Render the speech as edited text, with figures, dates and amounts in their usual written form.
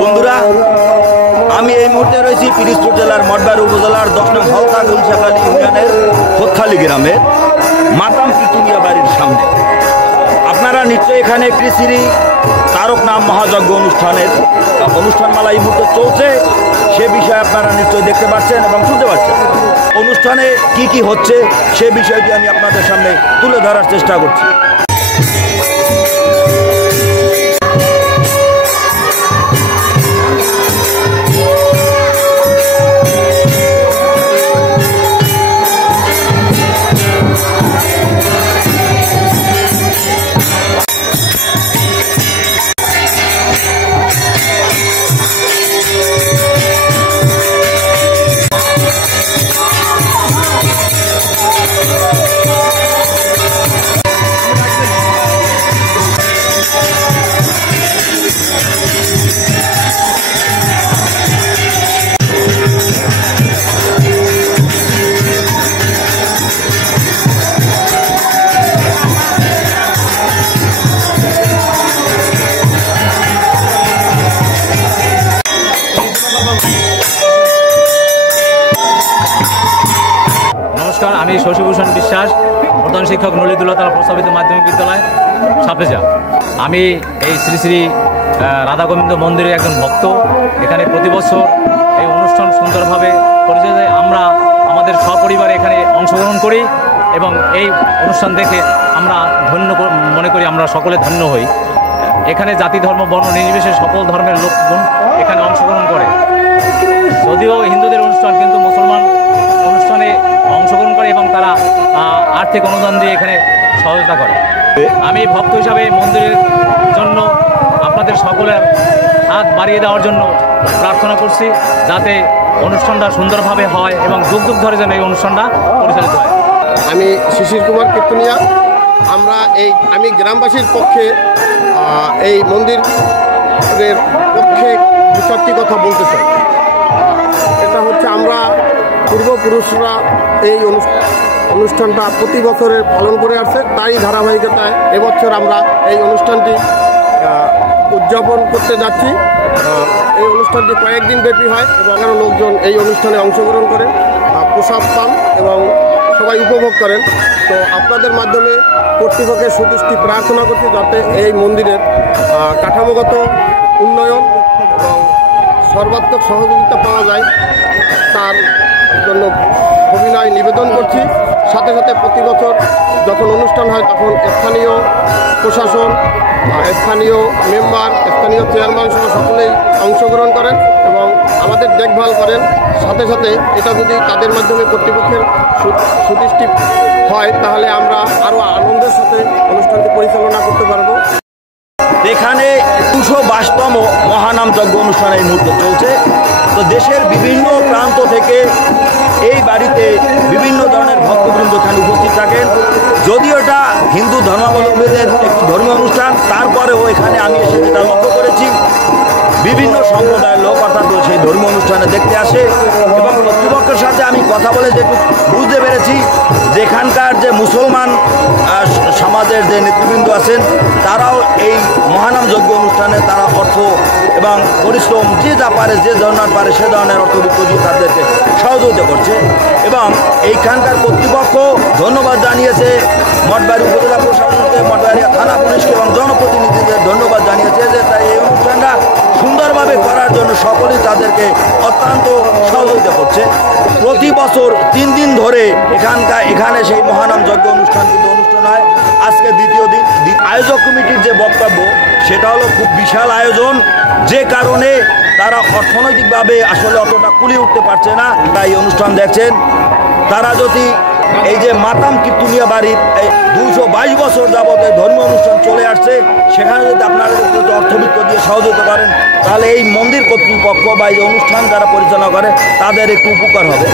বন্ধুরা, আমি এই মুহূর্তে রয়েছি পিরোজপুর জেলার মঠবাড়ি উপজেলার 10 নং হালকা গুলশাখালী ইউনিয়নের খোদখালী গ্রামের মাতাম কীর্তনিয়া বাড়ির সামনে। আপনারা নিশ্চয়ই এখানে শ্রী তারক নাম মহাযজ্ঞ অনুষ্ঠানমালা এই মুহূর্তে চলছে, সে বিষয়ে আপনারা নিশ্চয়ই দেখতে পাচ্ছেন এবং শুনতে পাচ্ছেন। অনুষ্ঠানে কি কি হচ্ছে সে বিষয়টি আমি আপনাদের সামনে তুলে ধরার চেষ্টা করছি। নমস্কার, আমি শশীভূষণ বিশ্বাস, প্রধান শিক্ষক নলিদুল্লাহ প্রস্তাবিত মাধ্যমিক বিদ্যালয় সাপেজা। আমি এই শ্রী শ্রী রাধা গোবিন্দ মন্দিরের একজন ভক্ত। এখানে প্রতি বছর এই অনুষ্ঠান সুন্দরভাবে পরিচয় আমরা আমাদের সপরিবারে এখানে অংশগ্রহণ করি এবং এই অনুষ্ঠান দেখে আমরা ধন্য মনে করি, আমরা সকলে ধন্য হই। এখানে জাতি ধর্ম বর্ণ নির্বিশেষে সকল ধর্মের লোকজন এখানে অংশগ্রহণ করে। যদিও হিন্দুদের অনুষ্ঠান, কিন্তু মুসলমান অনুষ্ঠানে অংশগ্রহণ করে এবং তারা আর্থিক অনুদান দিয়ে এখানে সহযোগিতা করে। আমি ভক্ত হিসাবে মন্দিরের জন্য আপনাদের সকলের হাত বাড়িয়ে দেওয়ার জন্য প্রার্থনা করছি, যাতে অনুষ্ঠানটা সুন্দরভাবে হয় এবং যুগ যুগ ধরে যেন এই অনুষ্ঠানটা পরিচালিত হয়। আমি শিশির কুমার কীর্তনিয়া। আমি গ্রামবাসীর পক্ষে এই মন্দিরের পক্ষে দু চারটি কথা বলতে চাই। এটা হচ্ছে, আমরা পূর্বপুরুষরা এই অনুষ্ঠানটা প্রতি বছরের পালন করে আসছে, তাই ধারাবাহিকতায় এবছর আমরা এই অনুষ্ঠানটি উদযাপন করতে যাচ্ছি। এই অনুষ্ঠানটি কয়েকদিন ব্যাপী হয় এবং 11 লোকজন এই অনুষ্ঠানে অংশগ্রহণ করেন, প্রসাদ পান এবং সবাই উপভোগ করেন। তো আপনাদের মাধ্যমে কর্তৃপক্ষের সুদৃষ্টি প্রার্থনা করছি, যাতে এই মন্দিরের কাঠামোগত উন্নয়ন এবং সর্বাত্মক সহযোগিতা পাওয়া যায়, তার জন্য অভিনয় নিবেদন করছি। সাথে সাথে প্রতি বছর যখন অনুষ্ঠান হয় তখন স্থানীয় প্রশাসন, স্থানীয় মেম্বার, স্থানীয় চেয়ারম্যান সহ সকলেই অংশগ্রহণ করেন এবং আমাদের দেখভাল করেন। সাথে সাথে এটা যদি তাদের মাধ্যমে কর্তৃপক্ষের সুদৃষ্টি হয়, তাহলে আমরা আরও আনন্দের সাথে অনুষ্ঠানটি পরিচালনা করতে পারবো। এখানে 222তম মহানাম যজ্ঞ অনুষ্ঠান এই মুহূর্তে চলছে। তো দেশের বিভিন্ন প্রান্ত থেকে এই বাড়িতে বিভিন্ন ধরনের ভক্তবৃন্দ এখানে উপস্থিত থাকেন। যদিও এটা হিন্দু ধর্মাবলম্বীদের একটি ধর্মীয় অনুষ্ঠান, তারপরেও এখানে আমি এসে যেটা লক্ষ্য করেছি, বিভিন্ন সম্প্রদায়ের লোক অর্থাৎ সেই ধর্মীয় অনুষ্ঠানে দেখতে আসে এবং কর্তৃপক্ষের সাথে আমি কথা বলে যেটুকু বুঝতে পেরেছি, যেখানকার যে মুসলমান সমাজের যে নেতৃবৃন্দ আছেন, তারাও এই মহানাম যজ্ঞ অনুষ্ঠানে তারা অর্থ এবং পরিশ্রম যে যা পারে, যে ধরনের পারে সে ধরনের অর্থবিত্ত দিয়ে তাদেরকে সহযোগিতা করছে। এবং এইখানকার কর্তৃপক্ষ ধন্যবাদ জানিয়েছে মঠবাড়ি উপজেলা প্রশাসনকে, মঠবাড়িয়া থানা পুলিশকে এবং জনপ্রতিনিধিদের ধন্যবাদ জানিয়েছে যে তাই এই অনুষ্ঠানটা সুন্দরভাবে করার জন্য সকলেই তাদেরকে অত্যন্ত সহযোগিতা করছে। প্রতি বছর 3 দিন ধরে এখানে সেই মহানাম যজ্ঞ অনুষ্ঠান হয়। আজকে দ্বিতীয় দিন। আয়োজক কমিটির যে বক্তব্য, সেটা হলো খুব বিশাল আয়োজন, যে কারণে তারা অর্থনৈতিকভাবে আসলে অতটা কুলিয়ে উঠতে পারছে না। তাই অনুষ্ঠান দেখছেন, তারা যদি এই যে মাতাম কীর্তনিয়া বাড়ির 222 বছর যাবত এই ধর্মীয় অনুষ্ঠান চলে আসছে, সেখানে যদি আপনারা অর্থবিত্ত দিয়ে সহযোগিতা করেন, তাহলে এই মন্দির কর্তৃপক্ষ বা এই অনুষ্ঠান যারা পরিচালনা করে তাদের একটু উপকার হবে।